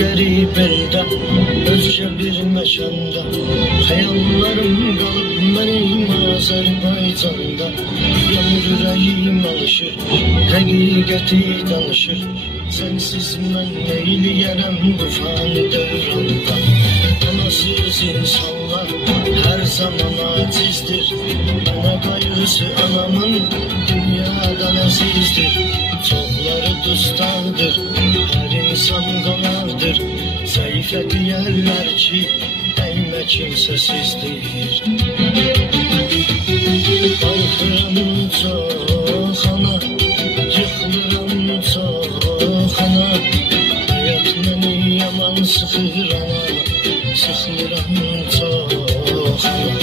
qərib eldə, özcə bir məşəndə, xəyallarım qalıb mənim Azərbaycanda. Yanır ürəyim alışır, həqiqəti danışır, sənsiz mən neyləyərəm bu fani dövranda. Anasız insanlar hər zaman acizdir, mənə qayğısı anamın dünyadan əzizdir. Çoxları dustaqdır, hər insan qonardır, zəifə deyərlər ki, dəymə kimsəsizdir. Qalxıram çox ana, yıxılıram çox ana, həyat məni yaman sıxır ana, sıxılıram çox ana.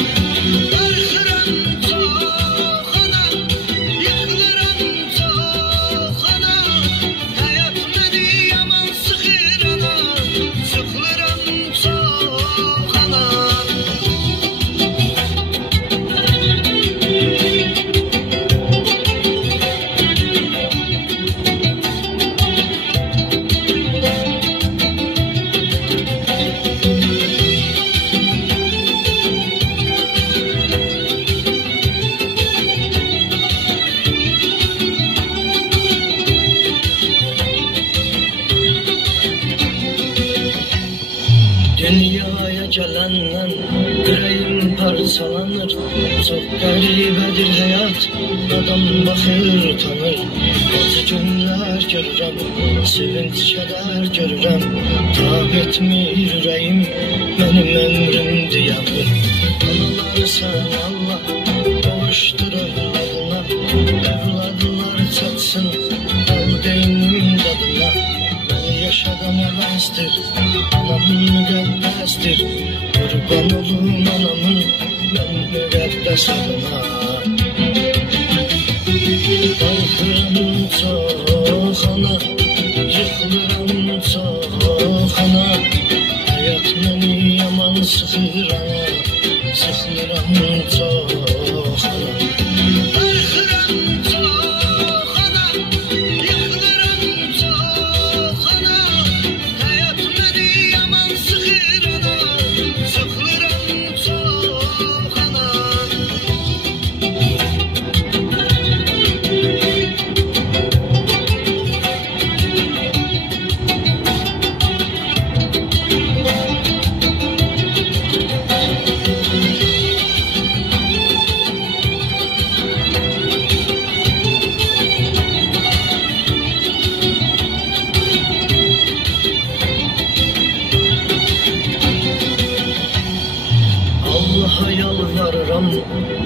Dünyaya gələndən ürəyim parçalanır, çox qəribədir həyat, adam baxır utanır. Acı günlər görürəm, sevinç kədər görürəm, tab etmir ürəyim, mənim ömrüm dayanır. Analar sən Allah, qovuşdur övladına, övladlar çatsın valideyninin dadına. Yaşadan əvəzdir, anam müqəddəsdir, qurban olum anamın mən müqəddəs adına. Qalxıram çox ana, yıxılıram çox ana, həyat məni yaman sıxır ana, sıxılıram çox ana. Allaha yalvarıram,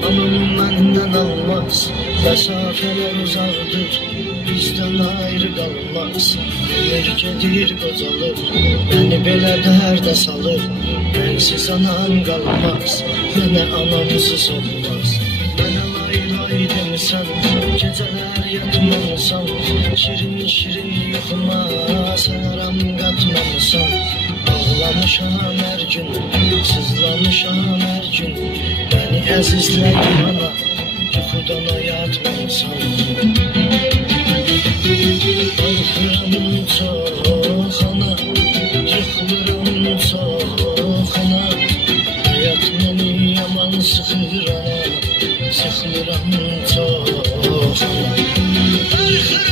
anam məndən almaz, məsafələr uzaqdır, bizdən ayrı qalmaz. Ömür gedir qocalır, məni belə dərdə salır, mənsiz anam qalmaz, mənə anamsız olmaz. Mənə lay lay demisən, gecələr yatmamısan, şirin şirin yuxuma sən aram qatmamısan. Ağlamışam hər gün, sızlamışam hər gün, məni əzizlədin ana, yuxudan oyatmamısan. Qalxıram çox ana, yıxılıram çox ana, həyat məni yaman sıxır ana, sıxılıram çox ana.